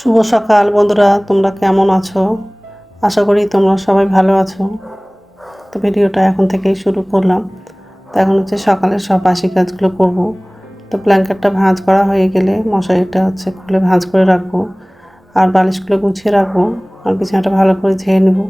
শুভ সকাল বন্ধুরা, তোমরা কেমন আছো? আশা করি তোমরা সবাই ভালো আছো। তো ভিডিওটা এখন থেকেই শুরু করলাম। তো এখন হচ্ছে সকালের সব বাসি কাজগুলো করব। তো ব্ল্যাঙ্কেটটা ভাঁজ করা হয়ে গেলে মশারিটা খুলে ভাঁজ করে রাখবো, আর বালিশগুলো গুছিয়ে রাখবো, আর বিছানাটা ভালো করে ঝেড়ে নেব।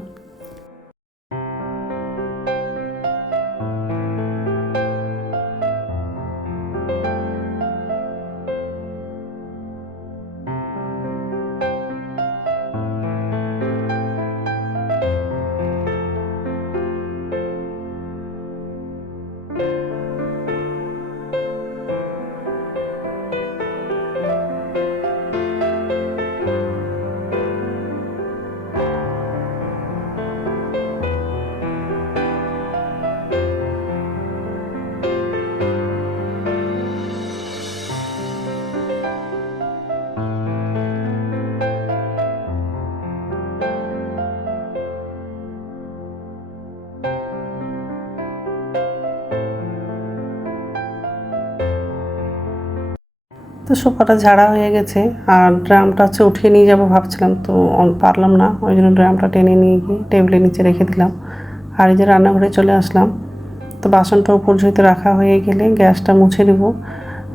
তো সোফাটা ঝাড়া হয়ে গেছে, আর ড্রামটা উঠিয়ে নিয়ে যাব ভাবছিলাম, তো পারলাম না। ওই জন্য ড্রামটা টেনে নিয়ে গিয়ে টেবিলের নিচে রেখে দিলাম। আর এই যে রান্নাঘরে চলে আসলাম। তো বাসনটা উপর ঝুঁতে রাখা হয়ে গেলে গ্যাসটা মুছে নেব।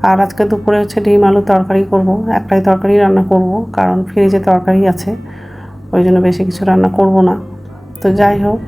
আর আজকে দুপুরে ডিম আলু তরকারি করব। একটাই তরকারি রান্না করব, কারণ ফ্রিজে তরকারি আছে, ওই জন্য বেশি কিছু রান্না করব না। তো যাই হোক,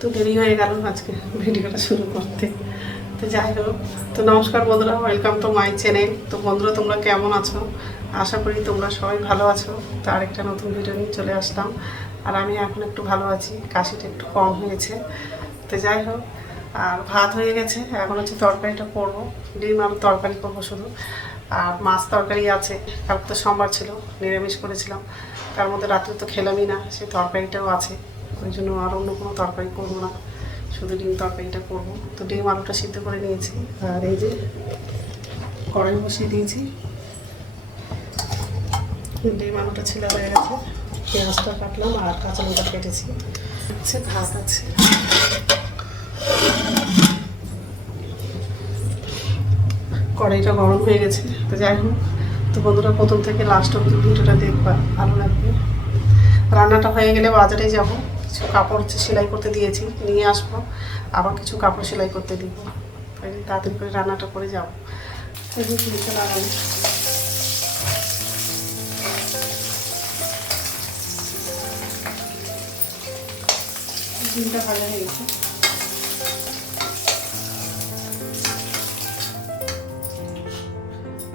তো দেরি হয়ে গেল আজকে ভিডিওটা শুরু করতে। তো যাই হোক, তো নমস্কার বন্ধুরা, ওয়েলকাম টু মাই চ্যানেল। তো বন্ধুরা, তোমরা কেমন আছো? আশা করি তোমরা সবাই ভালো আছো। তো আরেকটা নতুন ভিডিও নিয়ে চলে আসলাম। আর আমি এখন একটু ভালো আছি, কাশিটা একটু কম হয়েছে। তো যাই হোক, আর ভাত হয়ে গেছে, এখন তরকারিটা করবো। ডিম আলু তরকারি করবো শুধু। আর মাছ তরকারি আছে, কালকে তো সোমবার ছিল, নিরামিষ করেছিলাম। তার মধ্যে রাত্রে তো খেলামই না, সেই তরকারিটাও আছে। ওই জন্য আর অন্য কোনো তরকারি করবো না, শুধু ডিম তরকারিটা করবো। তো ডিম আলুটা সিদ্ধ করে নিয়েছি, আর এই যে কড়াই বসিয়ে দিয়েছি। ডিম আলুটা ছিলা হয়ে গেছে, পেঁয়াজটা কাটলাম আর কাঁচা লঙ্কা কেটেছি। ভাত আছে, কড়াইটা গরম হয়ে গেছে। তো যাই হোক, তো বন্ধুরা প্রথম থেকে লাস্ট অবধি ভিডিওটা দেখবা, ভালো লাগবে। রান্নাটা হয়ে গেলে বাজারে যাব, কিছু কাপড় সেলাই করতে দিয়েছি, নিয়ে আসবো। আবার কিছু কাপড় সেলাই করতে দিব, তাড়াতাড়ি করে রান্নাটা করে যাবো। লাগানো ডিমটা ভাজা হয়ে গেছে,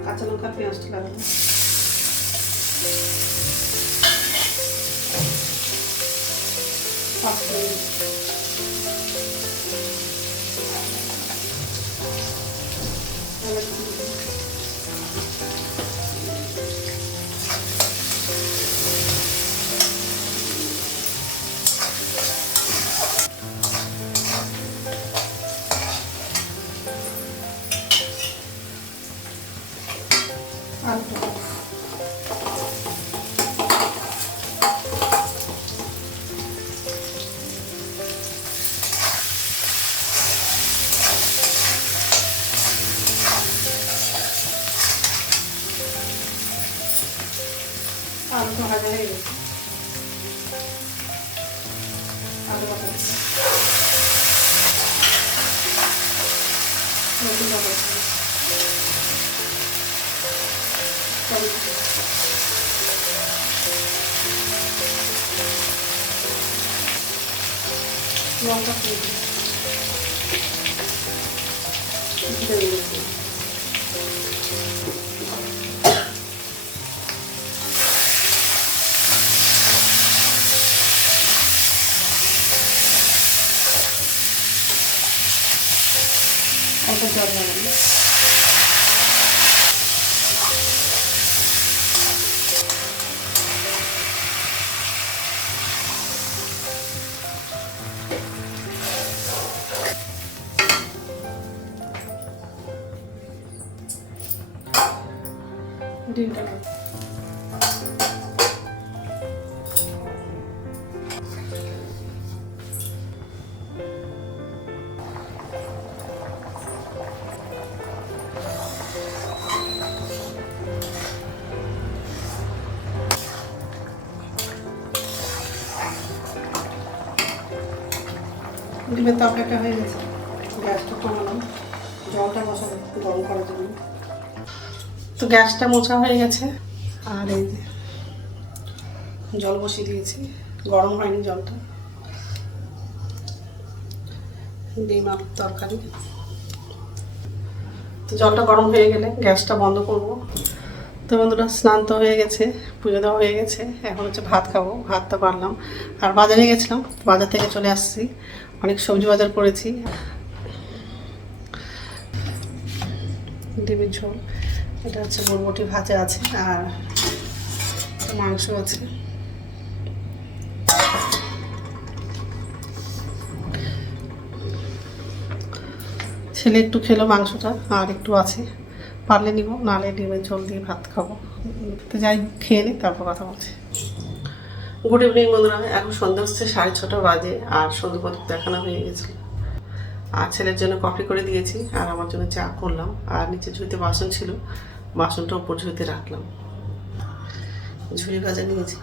কাঁচা লঙ্কা পেঁয়াজটা লাগানো। আলুটা ভাজা হয়ে গেছে, আলু ভাজা নতুন লঙ্কা মাংসের জল লাগানো। ডিমটা ডিমের তরকারিটা হয়ে গেছে, গ্যাসটা কমালাম, জলটা বসাবো গরম করার জন্য। তো গ্যাসটা মোছা হয়ে গেছে, আর এই যে জল বসিয়ে দিয়েছি, গরম হয়নি জলটা। ডিম আলুর তরকারি। তো জলটা গরম হয়ে গেলে গ্যাসটা বন্ধ করব। তো বন্ধুরা স্নান তো হয়ে গেছে, পুজো দেওয়া হয়ে গেছে, এখন হচ্ছে ভাত খাবো। ভাতটা বাড়লাম, আর বাজারে গেছিলাম, বাজার থেকে চলে আসছি, অনেক সবজি বাজার করেছি। ডিমের ঝোল, এটা হচ্ছে বরবটি ভাজা আছে, আর মাংস আছে। ছেলে একটু খেলো মাংসটা, আর একটু আছে, পারলে নিব, নাহলে ডিমের ঝোল দিয়ে ভাত খাবো। তো যাই খেয়ে নিই, তারপর কথা বলছি। গুড ইভিনিং বন্ধুরা, এখন সন্ধ্যা হচ্ছে 6:30 বাজে, আর সন্ধ্যা দেখানো হয়ে গেছে। আর ছেলের জন্য কফি করে দিয়েছি, আর আমার জন্য চা করলাম, আর নিচে ঝুড়িতে বাসন ছিল, বাসনটা উপর ঝুড়িতে রাখলাম। ঝুড়ি ভাজা নিয়েছি,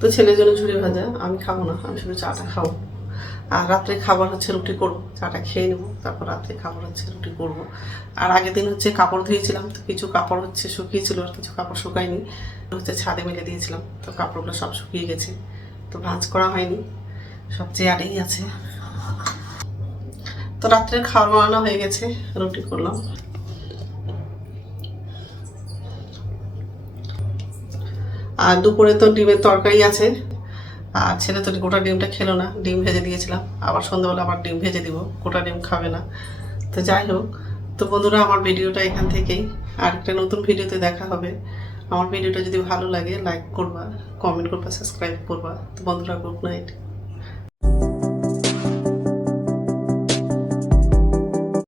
তো ছেলের জন্য ঝুড়ি ভাজা, আমি খাবো না, আমি শুধু চাটা খাবো। আর রাত্রে খাবার হচ্ছে রুটি করবো, চাটা খেয়ে নেবো, তারপর রাত্রে খাবার হচ্ছে রুটি করবো। আর আগের দিন হচ্ছে কাপড় ধুয়েছিলাম, তো কিছু কাপড় হচ্ছে শুকিয়েছিল, আর কিছু কাপড় শুকায়নি, হচ্ছে ছাদে মেলে দিয়েছিলাম, তো কাপড়গুলো সব শুকিয়ে গেছে। তো ভাঁজ করা হয়নি, সব চেয়ারেই আছে। তো রাত্রের খাবার বানানো হয়ে গেছে, রুটি করলাম। আর দুপুরে তো ডিমের তরকারি আছে, আর ছেলে তো গোটা ডিমটা খেলো না, ডিম ভেজে দিয়েছিলাম, আবার সন্ধ্যাবেলা আবার ডিম ভেজে দিব, গোটা ডিম খাবে না। তো যাই হোক, তো বন্ধুরা আমার ভিডিওটা এখান থেকেই, আর একটা নতুন ভিডিওতে দেখা হবে। আমার ভিডিওটা যদি ভালো লাগে লাইক করবা, কমেন্ট করবা, সাবস্ক্রাইব করবা। তো বন্ধুরা গুড নাইট।